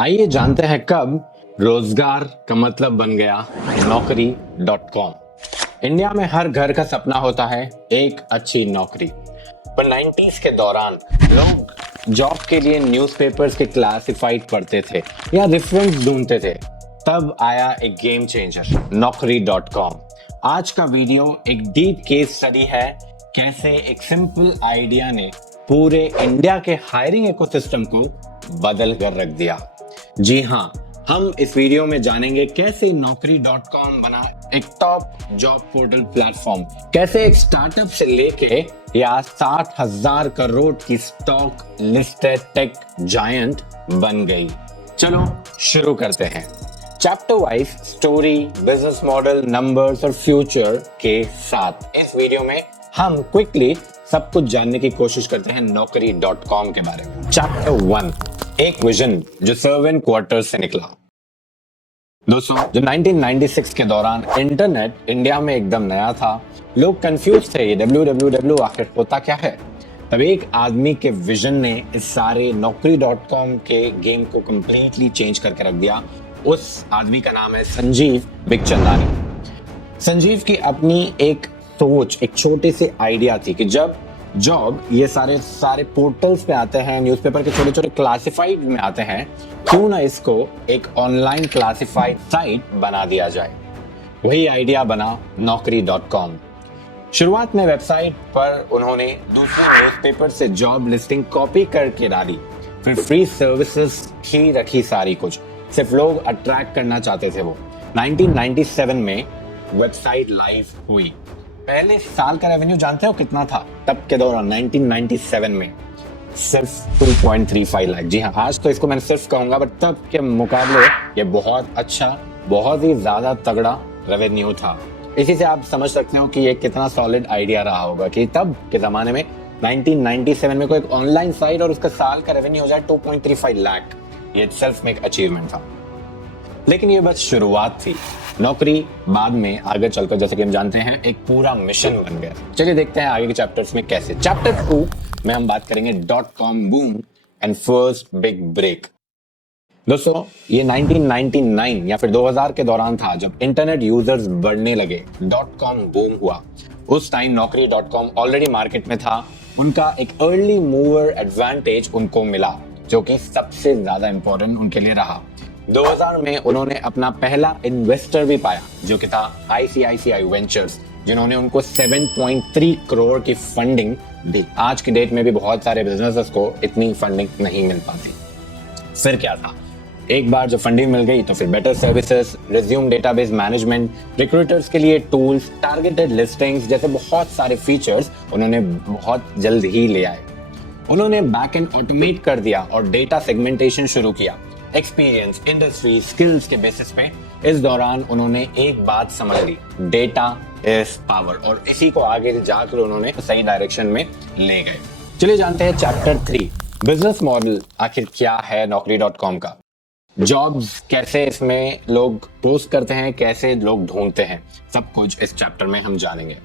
आइए जानते हैं कब रोजगार का मतलब बन गया Naukri.com। इंडिया में हर घर का सपना होता है एक अच्छी नौकरी, पर 90s के दौरान लोग जॉब के लिए न्यूज़पेपर्स के क्लासिफाइड पढ़ते थे या रेफरेंस ढूंढते थे। तब आया एक गेम चेंजर Naukri.com। आज का वीडियो एक डीप केस स्टडी है, कैसे एक सिंपल आइडिया ने पूरे इंडिया के हायरिंग इकोसिस्टम को बदल कर रख दिया। जी हाँ, हम इस वीडियो में जानेंगे कैसे Naukri.com बना एक टॉप जॉब पोर्टल प्लेटफॉर्म, कैसे एक स्टार्टअप से लेके या 60,000 करोड़ की स्टॉक लिस्टेड टेक जायंट बन गई। चलो शुरू करते हैं। Chapter wise story, business model, numbers और फ्यूचर के साथ इस वीडियो में हम क्विकली सब कुछ जानने की कोशिश करते हैं Naukri.com के बारे में। चैप्टर 1, एक विजन जो सर्वेंट क्वार्टर से निकला। दोस्तों, जो 1996 के दौरान इंटरनेट इंडिया में एकदम नया था, लोग कंफ्यूज थे ये www आखिर होता क्या है। तब एक आदमी के विजन ने इस सारे Naukri.com के गेम को कंप्लीटली चेंज करके रख दिया। उस आदमी का नाम है संजीव बिखचंदानी। संजीव की अपनी एक सोच, एक छोटी सी आइडिया थी कि जब जॉब ये सारे पोर्टल्स पे आते हैं, न्यूज़पेपर के छोटे छोटे क्लासिफाइड में आते हैं, क्यों ना इसको एक ऑनलाइन क्लासिफाइड साइट बना दिया जाए। वही आइडिया बना Naukri.com। शुरुआत में वेबसाइट पर उन्होंने दूसरे न्यूज़पेपर से जॉब लिस्टिंग कॉपी करके डाली, फिर फ्री सर्विसेज ही रखी सारी कुछ, सिर्फ लोग अट्रैक्ट करना चाहते थे वो। 1997 में वेबसाइट लाइव हुई। पहले साल का रेवेन्यू जानते हो कितना था? तब के दौरान 1997 में सिर्फ 2.35 लाख। जी हाँ, आज तो इसको मैं सिर्फ कहूंगा, बट तब के मुकाबले ये बहुत अच्छा, बहुत ही ज्यादा तगड़ा रेवेन्यू था। इसी से आप समझ सकते हो कि ये कितना सॉलिड आइडिया रहा होगा कि तब के जमाने में 1997 में कोई एक ऑनलाइन साइट और उसका साल का रेवेन्यू हो जाए 2.35 लाख। ये सेल्फ में एक अचीवमेंट था। लेकिन ये बस शुरुआत थी। नौकरी बाद में आगे चलकर, जैसे कि हम जानते हैं, एक पूरा मिशन बन गया। चलिए देखते हैं आगे के चैप्टर्स में कैसे। चैप्टर 2 में हम बात करेंगे .com boom and first big break. दोस्तों, ये 1999 या फिर 2000 के दौरान था जब इंटरनेट यूजर्स बढ़ने लगे, .com बूम हुआ। उस टाइम Naukri.com ऑलरेडी मार्केट में था। उनका एक अर्ली मूवर एडवांटेज उनको मिला, जो कि सबसे ज्यादा इंपॉर्टेंट उनके लिए रहा। 2000 में उन्होंने अपना पहला इन्वेस्टर भी पाया, जो कि था ICICI वेंचर्स, जिन्होंने उनको 7.3 करोड़ की फंडिंग दी। आज की डेट में भी बहुत सारे बिजनेसेस को इतनी फंडिंग नहीं मिल पाती। फिर क्या था, एक बार जब फंडिंग मिल गई तो फिर better services, resume database management, recruiters के लिए टूल्स, टारगेटेड लिस्टिंग्स जैसे बहुत सारे फीचर्स उन्होंने बहुत जल्द ही ले आए। उन्होंने बैकएंड ऑटोमेट कर दिया और डेटा सेगमेंटेशन शुरू किया। एक्सपीरियंस, इंडस्ट्री, स्किल्स के बेसिस पे इस दौरान उन्होंने एक बात समझ ली, डेटा इज पावर, और इसी को आगे जाकर उन्होंने सही डायरेक्शन में ले गए। चलिए जानते हैं चैप्टर 3, बिजनेस मॉडल आखिर क्या है Naukri.com का। जॉब्स कैसे इसमें लोग पोस्ट करते हैं, कैसे लोग ढूंढते हैं, सब कुछ इस चैप्टर में हम जानेंगे।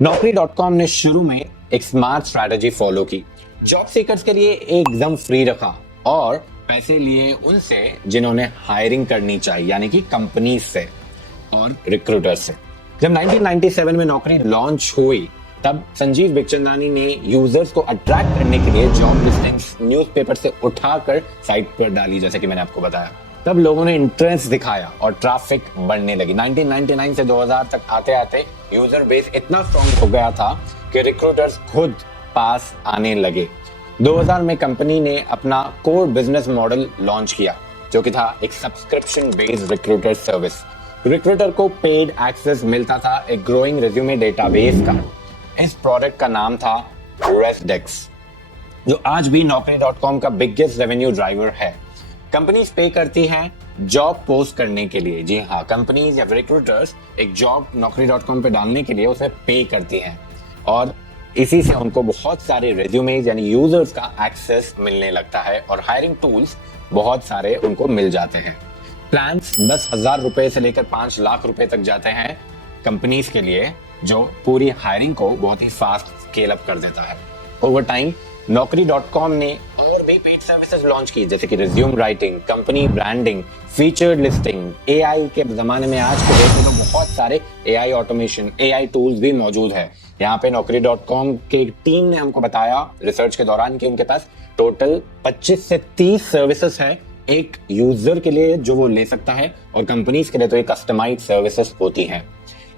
Naukri.com ने शुरू में एक स्मार्ट स्ट्रैटेजी फॉलो की। जॉब सीकर्स के लिए एकदम फ्री रखा और पैसे लिए उनसे जिन्होंने हायरिंग करनी चाहिए, यानी कि कंपनी से और रिक्रूटर से। जब 1997 में नौकरी लॉन्च हुई, तब संजीव बिखचंदानी ने यूजर्स को अट्रैक्ट करने के लिए जॉब लिस्टिंग्स न्यूज़पेपर से उठाकर साइट पर डाली, जैसे कि मैंने आपको बताया। तब लोगों ने इंटरेस्ट दिखाया और ट्रैफिक बढ़ने लगी। 1999 से 2000 तक आते आते यूजर बेस इतना स्ट्रॉन्ग हो गया था कि रिक्रूटर्स खुद पास आने लगे। 2000 में कंपनी ने अपना कोर बिजनेस मॉडल लॉन्च किया, जो कि था एक subscription based recruiter service. Recruiter को पेड एक्सेस मिलता था एक ग्रोइंग रिज्यूमे डेटाबेस का। इस प्रोडक्ट का नाम था रेस्डेक्स, जो आज भी Naukri.com का बिगेस्ट रेवेन्यू ड्राइवर है। कंपनीज पे करती हैं जॉब पोस्ट करने के लिए। जी हाँ, कंपनीज या रिक्रूटर्स एक जॉब Naukri.com पे डालने के लिए उसे पे करती हैं, और इसी से उनको बहुत सारे रेज्यूमेज यानी यूजर्स का एक्सेस मिलने लगता है और हायरिंग टूल्स बहुत सारे उनको मिल जाते हैं। प्लान्स 10,000 रुपए से लेकर 5 लाख रुपए तक जाते हैं कंपनीज के लिए, जो पूरी हायरिंग को बहुत ही फास्ट स्केल अप कर देता है। ओवर टाइम Naukri.com ने और भी पेड सर्विसेज लॉन्च की, जैसे कि resume writing, company branding, featured listing. AI के जमाने में आज के डेट में तो बहुत सारे एआई ऑटोमेशन, एआई टूल्स भी मौजूद है। यहाँ पे Naukri.com के टीम ने हमको बताया रिसर्च के दौरान कि उनके पास टोटल 25 से 30 सर्विसेज है एक यूजर के लिए जो वो ले सकता है, और कंपनीज के लिए तो ये कस्टमाइज्ड सर्विसेज होती हैं।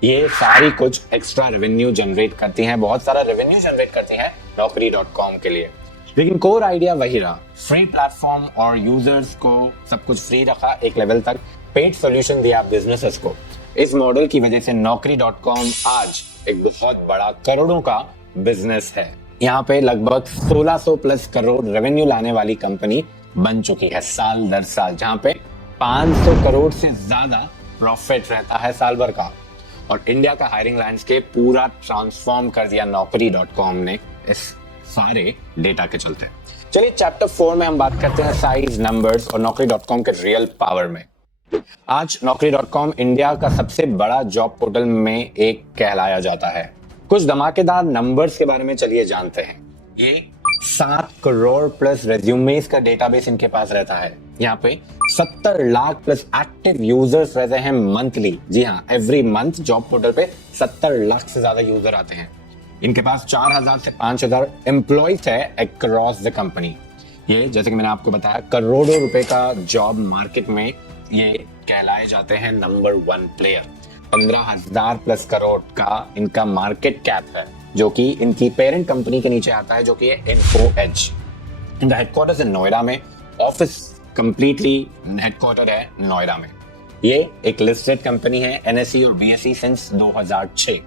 ये सारी कुछ एक्स्ट्रा रेवेन्यू जनरेट करती हैं, बहुत सारा रेवेन्यू जनरेट करती हैं Naukri.com के लिए। लेकिन कोर आइडिया वही रहा, फ्री प्लेटफॉर्म और यूजर्स को सब कुछ फ्री रखा एक लेवल तक, पेड सॉल्यूशन दिया बिजनेसेस को। इस मॉडल की वजह से Naukri.com आज एक बहुत बड़ा करोड़ों का बिजनेस है। यहाँ पे लगभग 1600 प्लस करोड़ रेवेन्यू लाने वाली कंपनी बन चुकी है साल दर साल, जहाँ पे 500 करोड़ से ज्यादा प्रॉफिट रहता है साल भर का। और इंडिया का हायरिंग लैंडस्केप पूरा ट्रांसफॉर्म कर दिया Naukri.com ने इस सारे डेटा के चलते। चलिए चैप्टर 4 में हम बात करते हैं साइज, नंबर्स और Naukri.com के रियल पावर में। आज Naukri.com इंडिया का सबसे बड़ा जॉब पोर्टल में एक कहलाया जाता है। कुछ धमाकेदार नंबर्स के बारे में चलिए जानते हैं। ये 7 करोड़ प्लस रेज्यूमेस का डेटाबेस इनके पास रहता है। यहाँ पे 70 लाख प्लस एक्टिव यूजर्स रहते हैं मंथली। जी हाँ, एवरी मंथ जॉब पोर्टल पे 70 लाख से ज्यादा यूजर आते हैं। इनके पास 4000 से 5000 एम्प्लॉइज है अक्रॉस द कंपनी। ये जैसे कि मैंने आपको बताया, करोड़ों रुपए का जॉब मार्केट में ये कहलाए जाते हैं नंबर 1 प्लेयर। 15,000 प्लस करोड़ का इनका मार्केट कैप है, जो कि इनकी पेरेंट कंपनी के नीचे आता है, जो कि है InfoEdge। इनका हेडक्वार्टर्स है नोएडा में, ऑफिस कंप्लीटली हेडक्वार्टर है नोएडा में। ये एक लिस्टेड कंपनी है NSE और BSE सिंस 2006।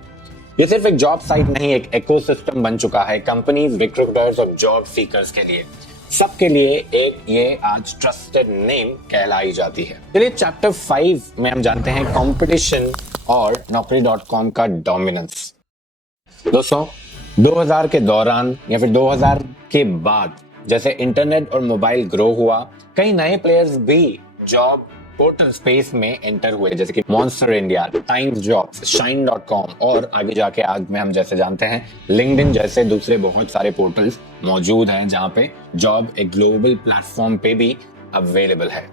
ये सिर्फ एक जॉब साइट नहीं, एक इकोसिस्टम बन चुका है कंपनीज, रिक्रूटर्स और जॉब सीकर्स के लिए, सबके लिए एक ये आज ट्रस्टेड नेम कहलाई जाती है। चलिए चैप्टर 5 में हम जानते हैं कंपटीशन और Naukri.com का डोमिनेंस। दोस्तों 2000 के दौरान या फिर 2000 के बाद जैसे इंटरनेट और मोबाइल ग्रो हुआ, कई नए प्लेयर्स भी जॉब पोर्टल स्पेस में एंटर हुए, जैसे कि monster India, times jobs, Shine.com और आगे जाके आज में हम जैसे जानते हैं लिंक्डइन जैसे दूसरे बहुत सारे पोर्टल्स मौजूद हैं, जहां पे जॉब एक ग्लोबल प्लेटफॉर्म पे भी अवेलेबल है।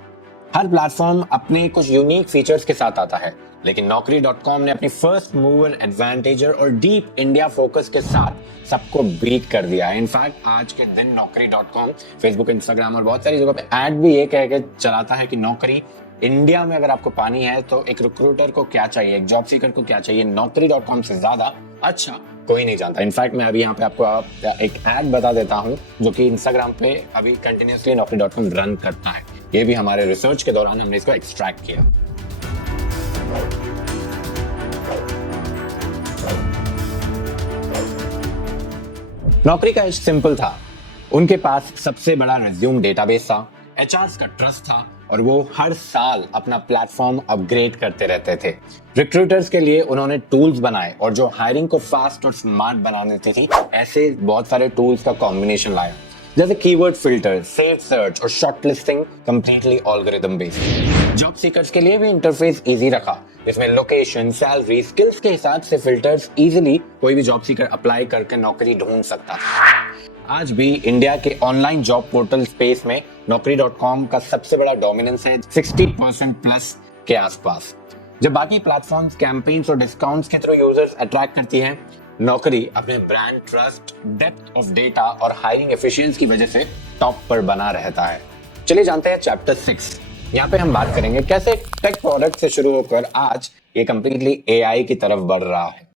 हर प्लेटफॉर्म अपने कुछ यूनिक फीचर्स के साथ आता है, लेकिन Naukri.com ने अपनी फर्स्ट मूवर एडवांटेज और डीप इंडिया फोकस के साथ सबको बीट कर दिया है। इनफैक्ट आज के दिन Naukri.com फेसबुक, इंस्टाग्राम और बहुत सारी जगह पे ऐड भी ये कह के चलाता है कि नौकरी इंडिया में अगर आपको पानी है तो एक रिक्रूटर को क्या चाहिए, एक जॉब सीकर को क्या चाहिए, Naukri.com से ज्यादा अच्छा कोई नहीं जानता। इनफैक्ट मैं अभी यहाँ पे आपको एक ऐड बता देता हूँ जो कि इंस्टाग्राम पे अभी कंटिन्यूसली Naukri.com रन करता है। ये भी हमारे रिसर्च के दौरान हमने इसको एक्सट्रैक्ट किया। नौकरी का एज सिंपल था, उनके पास सबसे बड़ा रिज्यूम डेटाबेस था, एचआर का ट्रस्ट था और वो हर साल अपना प्लेटफॉर्म अपग्रेड करते रहते थे। रिक्रूटर्स के लिए उन्होंने टूल्स बनाए और जो हायरिंग को फास्ट और स्मार्ट बना देती थी, ऐसे बहुत सारे टूल्स का कॉम्बिनेशन लाया, जैसे कीवर्ड फिल्टर, सेव सर्च और shortlisting completely algorithm based. Job seekers के लिए भी इंटरफेस इजी रखा, इसमें लोकेशन, सैलरी, स्किल्स के हिसाब से फिल्टर्स इजीली कोई भी जॉब सीकर अप्लाई करके नौकरी ढूंढ सकता है। आज भी इंडिया के ऑनलाइन जॉब पोर्टल स्पेस में Naukri.com का सबसे बड़ा डोमिनेंस है, 60% प्लस के आसपास। जब बाकी प्लेटफॉर्म्स कैंपेन्स और डिस्काउंट्स के थ्रू यूजर्स अट्रैक्ट करती हैं, नौकरी अपने brand trust, depth of data और हायरिंग एफिशिएंसी की वजह से टॉप पर बना रहता है। चलिए जानते हैं चैप्टर 6। यहाँ पे हम बात करेंगे कैसे टेक प्रोडक्ट से शुरू होकर आज ये कंप्लीटली एआई की तरफ बढ़ रहा है।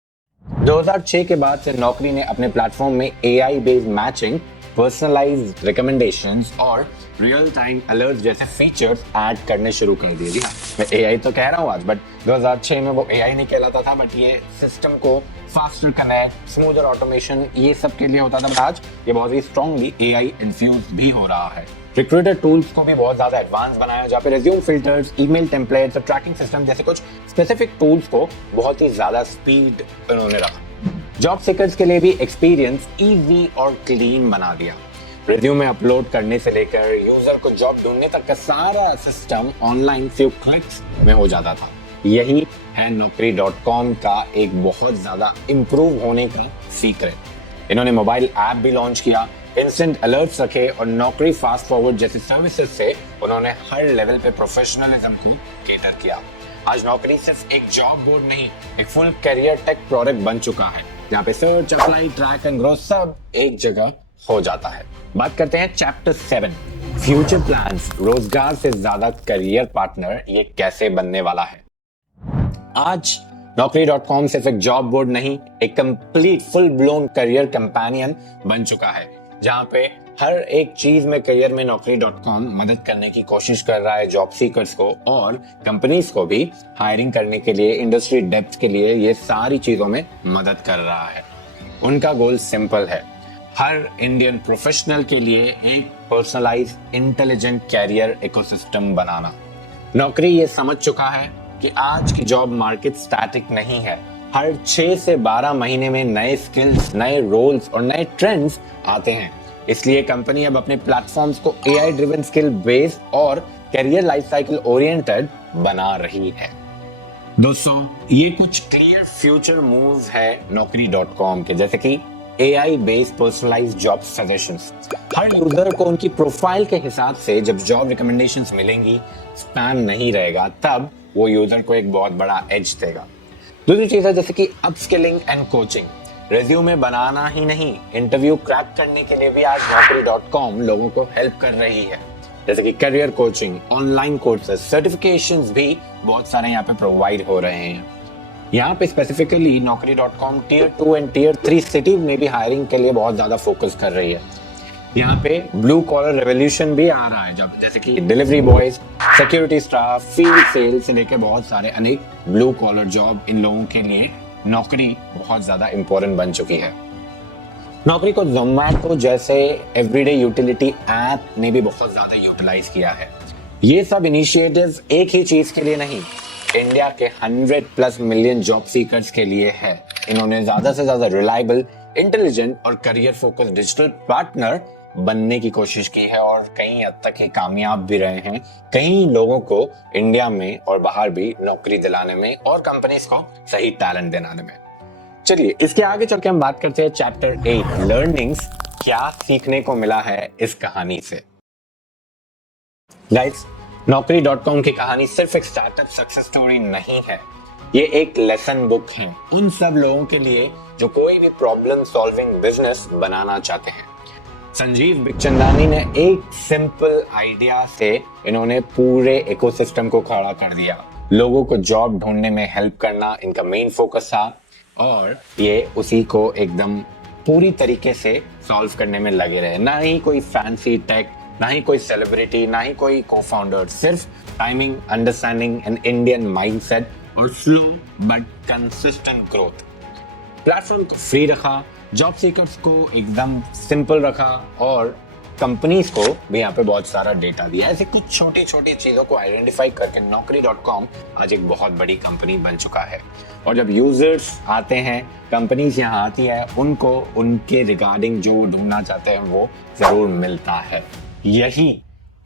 2006 के बाद से नौकरी ने अपने प्लेटफॉर्म में AI based matching, personalised recommendations और रियल टाइम अलर्ट जैसे फीचर्स ऐड करने शुरू कर दिए। मैं एआई तो कह रहा हूँ आज, बट 2006 में वो एआई नहीं कहलाता था, बट ये सिस्टम को फास्टर कनेक्ट, स्मूदर ऑटोमेशन, ये सब के लिए होता था। बट आज ये बहुत ही स्ट्रांगली एआई इन्फ्यूज भी हो रहा है। रिक्रूटर टूल्स को भी बहुत ज्यादा एडवांस बनाया, जहाँ पे रिज्यूम फिल्टर्स, ईमेल टेम्पलेट्स और ट्रैकिंग सिस्टम जैसे कुछ स्पेसिफिक टूल्स को बहुत ही ज्यादा स्पीड उन्होंने रखा। जॉब सीकर्स के लिए भी एक्सपीरियंस इजी और क्लीन बना दिया। रिज्यूमे अपलोड करने से लेकर यूजर को जॉब ढूंढने तक का सारा सिस्टम ऑनलाइन फ्यू क्लिक्स में हो जाता था। यही है Naukri.com का एक बहुत ज्यादा इंप्रूव होने का सीक्रेट। इन्होंने मोबाइल ऐप भी लॉन्च किया, इंस्टेंट अलर्ट्स रखे और नौकरी फास्ट फॉरवर्ड जैसी सर्विसेज से उन्होंने हर लेवल पे प्रोफेशनलिज्म को केटर किया। आज नौकरी सिर्फ एक जॉब बोर्ड नहीं, एक फुल करियर टेक प्रोडक्ट बन चुका है जहाँ पे search, apply, track and grow सब एक जगह हो जाता है। बात करते हैं चैप्टर 7, फ्यूचर प्लान्स, रोजगार से ज्यादा करियर पार्टनर ये कैसे बनने वाला है। आज Naukri.com सिर्फ एक जॉब बोर्ड नहीं, एक complete full blown career companion बन चुका है जहां पे हर एक चीज में करियर में Naukri.com मदद करने की कोशिश कर रहा है जॉब सीकर्स को और कंपनीज को भी हायरिंग करने के लिए, इंडस्ट्री डेप्थ के लिए ये सारी चीजों में मदद कर रहा है। उनका गोल सिंपल है, हर इंडियन प्रोफेशनल के लिए एक पर्सनलाइज इंटेलिजेंट कैरियर इकोसिस्टम बनाना। नौकरी ये समझ चुका है कि आज की जॉब मार्केट स्टैटिक नहीं है, हर 6 से 12 महीने में नए स्किल्स, नए रोल्स और नए ट्रेंड्स आते हैं। इसलिए कंपनी अब अपने प्लेटफॉर्म्स को एआई ड्रिवन स्किल बेस्ड और करियर लाइफ साइकिल ओरिएंटेड बना रही है। दोस्तों, ये कुछ क्लियर फ्यूचर मूव्स है Naukri.com के, जैसे कि AI based personalised job suggestions. हर यूजर को उनकी प्रोफाइल के हिसाब से जब जॉब रिकमेंडेशंस मिलेंगी, स्पैम नहीं रहेगा, तब वो यूजर को एक बहुत बड़ा एज देगा। दूसरी चीज है जैसे कि अपस्किलिंग एंड कोचिंग, रिज्यूमे बनाना ही नहीं, इंटरव्यू क्रैक करने के लिए भी आज Naukri.com लोगों को हेल्प कर रही है, जैसे कि career coaching, online courses, certifications भी बहुत सारे यहाँ पे प्रोवाइड हो रहे हैं। यहाँ पे specifically Naukri.com tier 2 and tier 3 city में भी हायरिंग के लिए बहुत ज्यादा फोकस कर रही है। यहाँ पे ब्लू कॉलर रेवोल्यूशन भी आ रहा है, जब जैसे कि delivery boys, security staff, field sales से लेकर बहुत सारे अनेक ब्लू कॉलर जॉब, इन लोगों के लिए नौकरी बहुत ज्यादा इंपॉर्टेंट बन चुकी है। नौकरी को जोमैटो जैसे एवरीडे यूटिलिटी ऐप ने भी बहुत ज्यादा यूटिलाइज किया है। ये सब इनिशिएटिव्स एक ही चीज के लिए नहीं, इंडिया के 100+ मिलियन जॉब सीकर्स के लिए है। इन्होंने ज्यादा से ज्यादा रिलायबल, इंटेलिजेंट और करियर फोकस डिजिटल पार्टनर बनने की कोशिश की है और कई हद तक ये कामयाब भी रहे हैं, कई लोगों को इंडिया में और बाहर भी नौकरी दिलाने में और कंपनीज को सही टैलेंट दिलाने में। चलिए इसके आगे चल के हम बात करते हैं चैप्टर 8, लर्निंग्स, क्या सीखने को मिला है इस कहानी से। गाइस, Naukri.com की कहानी सिर्फ एक स्टार्टअप सक्सेस स्टोरी नहीं है, ये एक लेसन बुक है उन सब लोगों के लिए जो कोई भी प्रॉब्लम सॉल्विंग बिजनेस बनाना चाहते हैं। संजीव बिखचंदानी ने एक सिंपल आइडिया से इन्होंने पूरे इकोसिस्टम को खड़ा कर दिया। लोगों को जॉब ढूंढने में हेल्प करना इनका मेन फोकस था और ये उसी को एकदम पूरी तरीके से सॉल्व करने में लगे रहे। ना ही कोई फैंसी टेक, ना ही कोई सेलिब्रिटी, ना ही कोई को-फाउंडर, सिर्फ timing, understanding and Indian mindset और slow but consistent growth. Platform को फ्री रखा, जॉब सीकर्स को एकदम सिंपल रखा और कंपनीज को भी यहाँ पे बहुत सारा डेटा दिया। ऐसे कुछ छोटी छोटी चीजों को आइडेंटिफाई करके Naukri.com आज एक बहुत बड़ी कंपनी बन चुका है। और जब यूजर्स आते हैं, कंपनीज यहाँ आती है, उनको उनके रिगार्डिंग जो ढूंढना चाहते हैं वो जरूर मिलता है। यही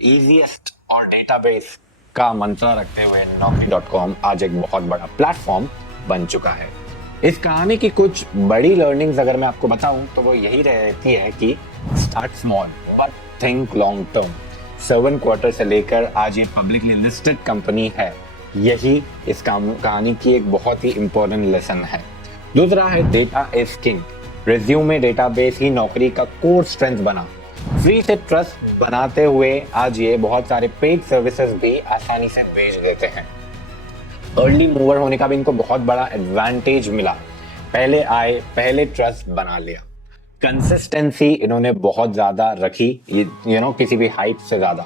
इजीएस्ट और डेटाबेस का मंत्र रखते हुए Naukri.com आज एक बहुत बड़ा प्लेटफॉर्म बन चुका है। इस कहानी की कुछ बड़ी लर्निंग्स अगर मैं आपको बताऊं तो वो यही रहती है कि start small but think long term. 7 quarter से लेकर आज ये पब्लिकली लिस्टेड कंपनी है, यही इस कहानी की एक बहुत ही इंपॉर्टेंट लेसन है। दूसरा है data is king. Resume database ही नौकरी का कोर स्ट्रेंथ बना। फ्री से ट्रस्ट बनाते हुए आज ये बहुत सारे पेड सर्विसेज भी आसानी से बेच देते हैं। अर्ली मूवर होने का भी इनको बहुत बड़ा एडवांटेज मिला, पहले आए, पहले ट्रस्ट बना लिया। कंसिस्टेंसी इन्होंने बहुत ज्यादा रखी, किसी भी हाइप से ज्यादा।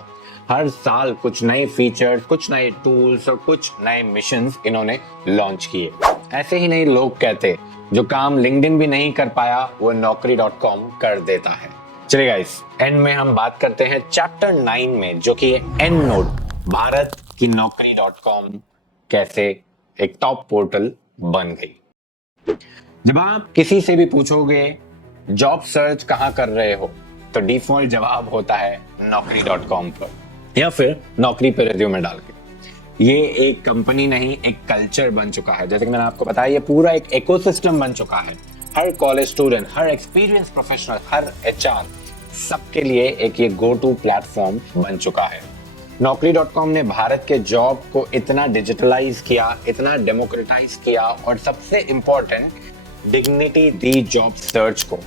हर साल कुछ नए फीचर्स, कुछ नए टूल्स और कुछ नए मिशंस इन्होंने लॉन्च किए। ऐसे ही नहीं, लोग कहते जो काम लिंक्डइन भी नहीं कर पाया वो Naukri.com कर देता है। चलिए गाइस, एंड में हम बात करते हैं चैप्टर 9 में, जो कि एंड नोट, भारत की Naukri.com कैसे एक टॉप पोर्टल बन गई। जब आप किसी से भी पूछोगे जॉब सर्च कहां कर रहे हो, तो डिफॉल्ट जवाब होता है Naukri.com पर, या फिर नौकरी पे रिज्यूमे डाल के। ये एक कंपनी नहीं, एक कल्चर बन चुका है। जैसे कि मैंने आपको बताया, ये पूरा एक इकोसिस्टम बन चुका है। हर कॉलेज स्टूडेंट, हर एक्सपीरियंस प्रोफेशनल, हर HR सबके लिए एक ये गो टू प्लेटफॉर्म बन चुका है। Naukri.com ने भारत के जॉब को इतना डिजिटलाइज किया, इतना डेमोक्रेटाइज किया और सबसे इंपॉर्टेंट डिग्निटी दी जॉब सर्च को।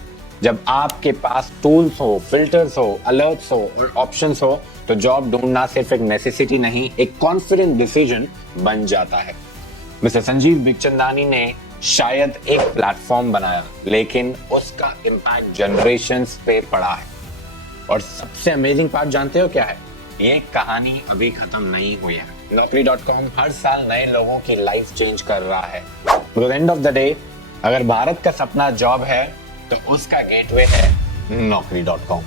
जब आपके पास टूल्स हो, फिल्टर्स हो, अलर्ट्स हो और ऑप्शंस हो तो जॉब ढूंढना सिर्फ एक नेसेसिटी नहीं, एक कॉन्फिडेंट डिसीजन बन जाता है। मिस्टर संजीव बिखचंदानी ने शायद एक प्लेटफॉर्म बनाया, लेकिन उसका इम्पैक्ट जनरेशंस पे पड़ा है। और सबसे अमेजिंग पार्ट जानते हो क्या है? ये कहानी अभी खत्म नहीं हुई है। Naukri.com हर साल नए लोगों की लाइफ चेंज कर रहा है। Because end of the day, अगर भारत का सपना जॉब है तो उसका गेटवे है Naukri.com।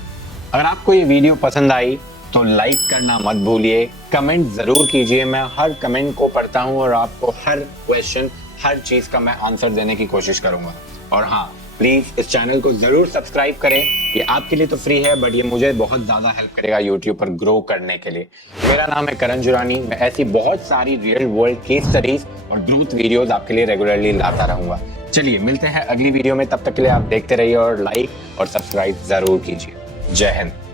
अगर आपको ये वीडियो पसंद आई तो लाइक करना मत भूलिए, कमेंट जरूर कीजिए। मैं हर कमेंट को पढ़ता हूँ और आपको हर क्वेश्चन, हर चीज का मैं आंसर देने की कोशिश करूंगा। और हाँ, प्लीज इस चैनल को जरूर सब्सक्राइब करें। ये आपके लिए तो फ्री है, बट ये मुझे बहुत ज्यादा हेल्प करेगा यूट्यूब पर ग्रो करने के लिए। मेरा नाम है करण जुरानी। मैं ऐसी बहुत सारी रियल वर्ल्ड केस स्टडीज और ग्रोथ वीडियोस आपके लिए रेगुलरली लाता रहूंगा। चलिए मिलते हैं अगली वीडियो में, तब तक के लिए आप देखते रहिए और लाइक और सब्सक्राइब जरूर कीजिए। जय हिंद।